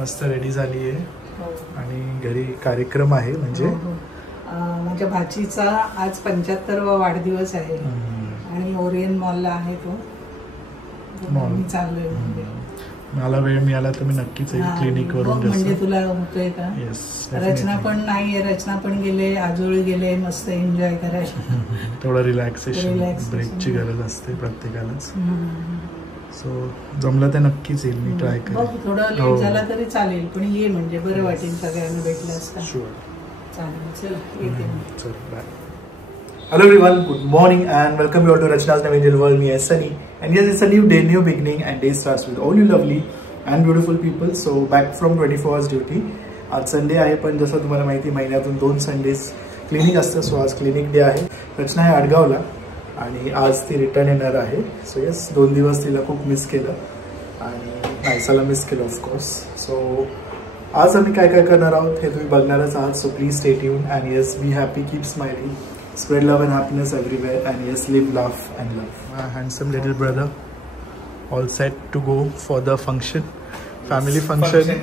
मस्त रेडी झाली आहे आणि घरी कार्यक्रम आहे म्हणजे माझ्या भाचीचा आज 75वा वाढदिवस आहे आणि ओरियन मॉलला आहे तो. मी चाललोय म्हणजे मला वेळ मिळाला तर मी नक्कीच क्लिनिक वरून म्हणजे तुला होतोय का? रचना पण नाहीये, रचना पण गेले, आजोळी गेले, मस्त एन्जॉय करायला. थोडं रिलॅक्सेशन ब्रेकची गरज असते प्रत्येकालाच. सो जमलं तर नक्कीच येईल, मी ट्राय करेन. थोडं लेट झाला तरी चालेल पण ये म्हणजे बरं वाटेल सगळ्यांना भेटलं असतं. चालेल चल येते. चल bye. Hello everyone, good morning and welcome you all to Rachna's Navangel World. Me is Sunny and yes, it's a new day, new beginning and day starts with all you lovely and beautiful people. So back from 24 hours duty. आज Sunday आहे पण जसं तुम्हाला माहिती महिन्यातून 2 Sundays clinic असतं. So आज clinic day आहे. रचना आहे आडगावला आणि आज ती रिटर्न येणार आहे. सो येस 2 दिवस तिला खूप मिस केलं आणि नायसाला मिस केलं ऑफकोर्स. सो आज आम्ही काय काय करणार आहोत हे तुम्ही बघणारच आहात. So please stay tuned and yes, be happy, keep smiling. Spread love and happiness everywhere and yes, live, laugh and love. My handsome little brother all set to go for the function. Family function.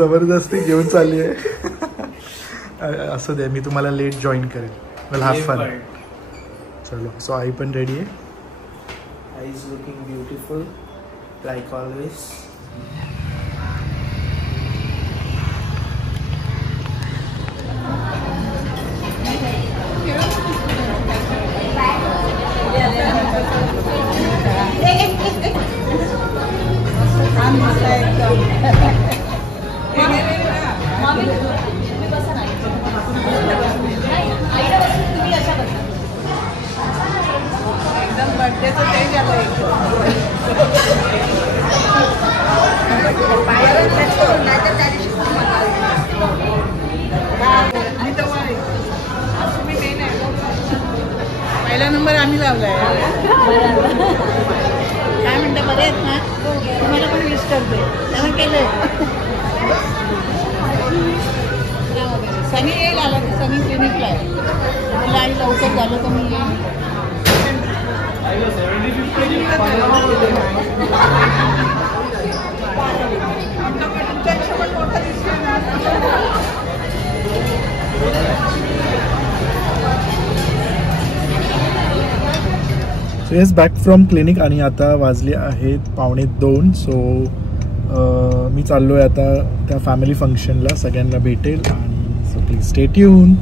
जबरदस्ती घेऊन चालली आहे. असं दे, मी तुम्हाला late join करेन. Well have fun. चलो. So आई पण रेडी आहे. आई is looking beautiful like always. पहिला नंबर आम्ही लावलाय. काय म्हणता बरे आहेत ना? तुम्हाला पण विश करते. त्यानं केलंय. सनी येईल आला की सनी क्लिनिकला आहे. मला आई लवकर झालं तर मी येईल. So yes back from clinic आणि आता वाजले आहेत 1:45. सो मी चाललो आहे आता त्या फॅमिली फंक्शनला. सगळ्यांना भेटेल आणि सो प्लीज स्टे ट्यून.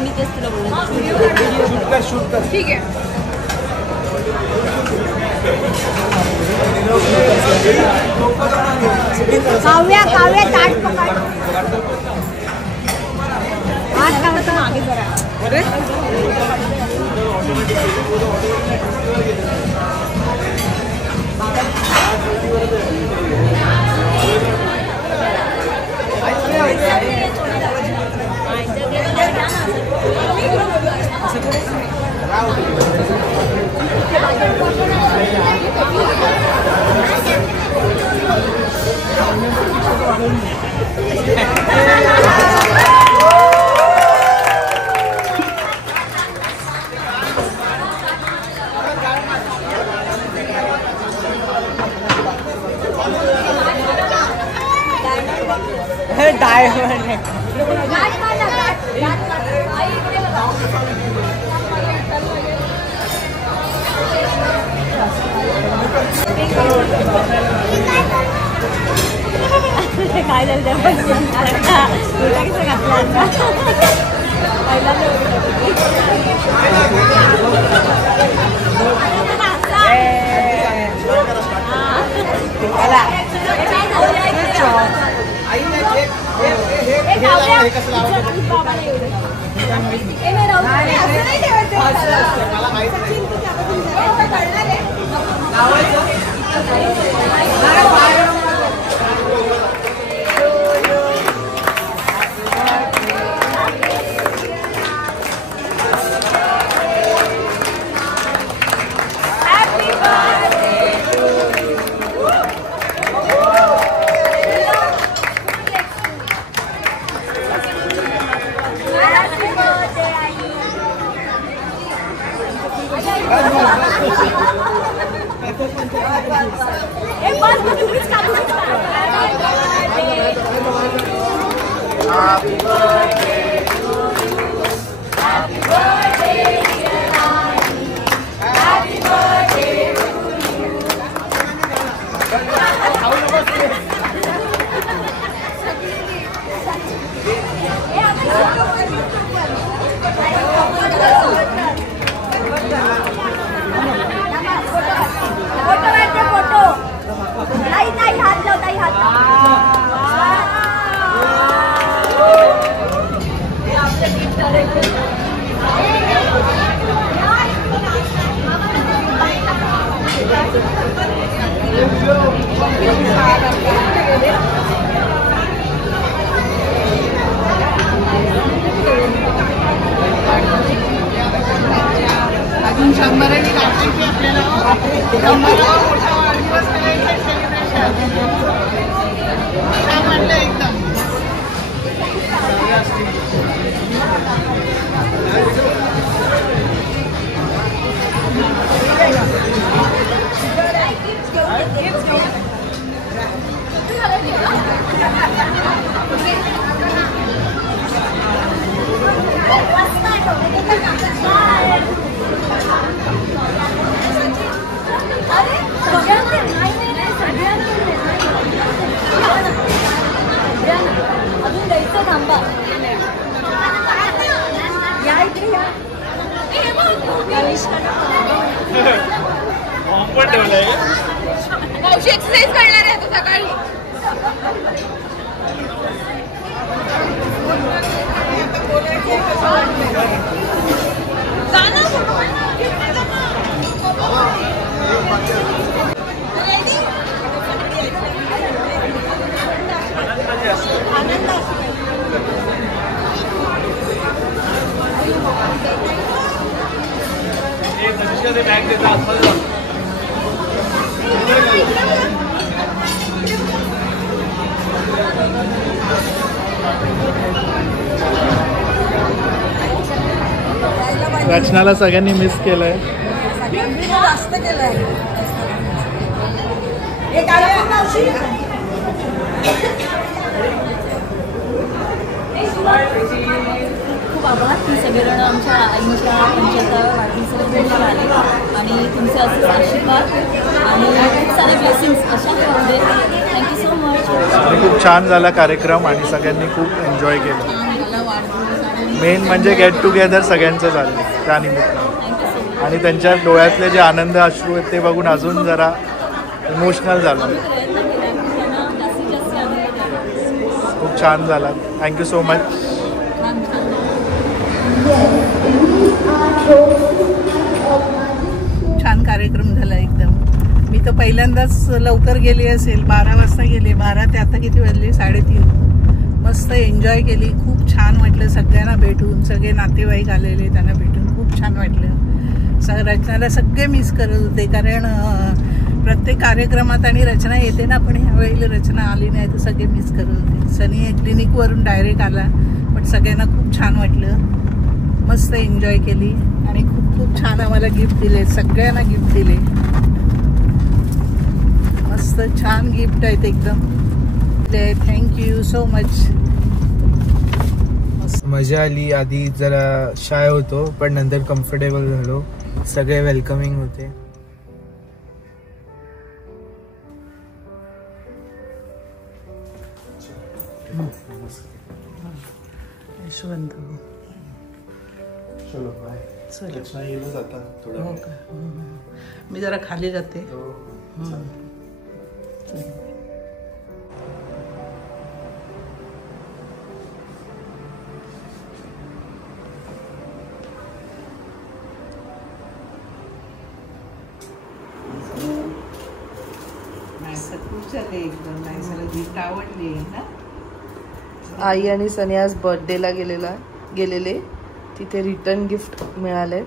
मी तेच तुला बोलत. शूट कर. ठीक आहे. काव्या काव्या ताट पकड. हात टाकत मागे जरा. अरे काय झालं अजून 100 राहायची आपल्याला मोठा वाढदिवस छान वाटलं एकदम. अजून द्यायचं थांबा. मावशी एक्सरसाइज करणार आहे तू सकाळी. रचनाला सगळ्यांनी मिस केलंय. जास्त केलंय. खूप आभार तुम्ही सगळेजण आमच्या आईच्या 75व्या वाढदिवसाला आले आणि तुमचे असेच आशीर्वाद आणि खूप सारे ब्लेसिंग्स अशा होते. Thank you so much. खूप छान झाला कार्यक्रम आणि सगळ्यांनी खूप एन्जॉय केलं. मेन म्हणजे गेट टुगेदर सगळ्यांचं झालं त्यानिमित्त आणि त्यांच्या डोळ्यातले जे आनंद अश्रू आहेत ते बघून अजून जरा इमोशनल झालं. खूप छान झाला. Thank you so much. छान कार्यक्रम झाला एकदम. मी तर पहिल्यांदाच लवकर गेली असेल. 12 वाजता गेले. 12 ते आता किती वाजले? 3:30. मस्त एन्जॉय केली. खूप छान वाटलं सगळ्यांना भेटून. सगळे नातेवाईक आलेले त्यांना भेटून खूप छान वाटलं. रचनाला सगळे मिस करत होते कारण प्रत्येक कार्यक्रमात आणि रचना येते ना, पण ह्यावेळी रचना आली नाही तर सगळे मिस करत होते. सनी क्लिनिकवरून डायरेक्ट आला पण सगळ्यांना खूप छान वाटलं. मस्त एन्जॉय केली आणि खूप खूप छान आम्हाला गिफ्ट दिले. सगळ्यांना गिफ्ट दिले. मस्त छान गिफ्ट आहेत एकदम. Thank you so much. मजा आली. आधी जरा शाय होतो पण नंतर कम्फर्टेबल झालो. सगळे वेलकमिंग होते. यशवंत चलो बाय. चल. रचना येईल आता थोडं. हो का? मी जरा खाली जाते. खूप झाले एकदम. नायसाला गिफ्ट आवडली ना. आई आणि सनी आज बर्थडेला गेलेले. तिथे रिटर्न गिफ्ट मिळाले.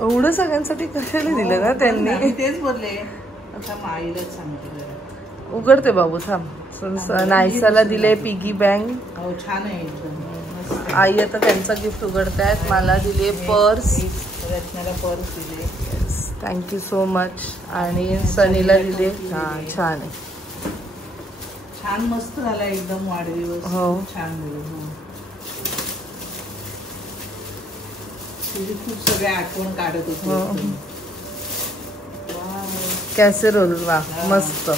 एवढं सगळ्यांसाठी कशाला दिलं ना त्यांनी. मी तेच बोलले. आता आईलाच सांगते जरा. उघडते बाबू थांब. नायसाला दिले पिगी बँक. हो छान आहे एकदम मस्त. आई आता त्यांचा गिफ्ट उघडतायत. मला दिले पर्स. रचनाला पर्स दिले. Thank you so much. आणि सनीला दिले. हां छान आहे. छान मस्त झाला एकदम वाढदिवस. हो. छान झालं. तुझी खूप सगळे आठवण काढत होती. कॅसेरोल वा मस्त.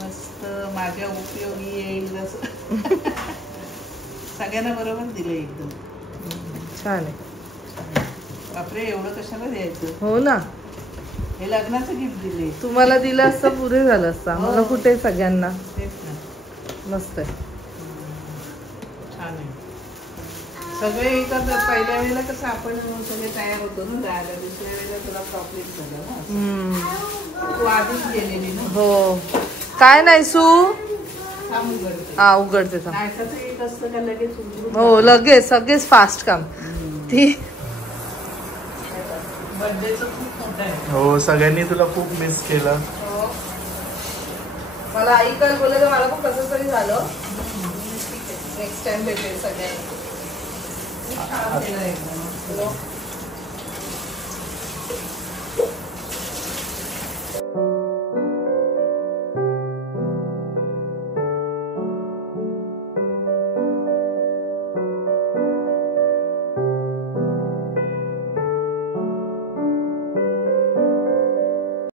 मस्त माझ्या उपयोगी येईल जसं. सगळ्यांना बरोबर दिलं एकदम. छान आहे. बापरे एवढं कशाला द्यायचं. हो ना. हे लग्नाचं गिफ्ट दिले. तुम्हाला दिलं असतं पुरे झालं असतं. मला कुठे सगळ्यांना. तेच ना. मस्त आहे. छान आहे. सगळे एकत्र. पहिल्या वेळेला कसं आपण सगळे तयार होतो ना जायला. दुसऱ्या वेळेला तुला प्रॉब्लेम झाला ना. तू आधीच गेलेली ना. हो. काय नाही सू. थांब उघडते. हा उघडते थांब. नायसाचं एक असतं का लगेच उघडून. हो लगेच सगळेच फास्ट काम. ती बर्थडेचं खूप मोठं आहे. हो सगळ्यांनी तुला खूप मिस केलं. मला आई काल बोलले मला पण कसं तरी झालं. नेक्स्ट टाइम भेटेल सगळ्यांनी. छान केलं एकदम.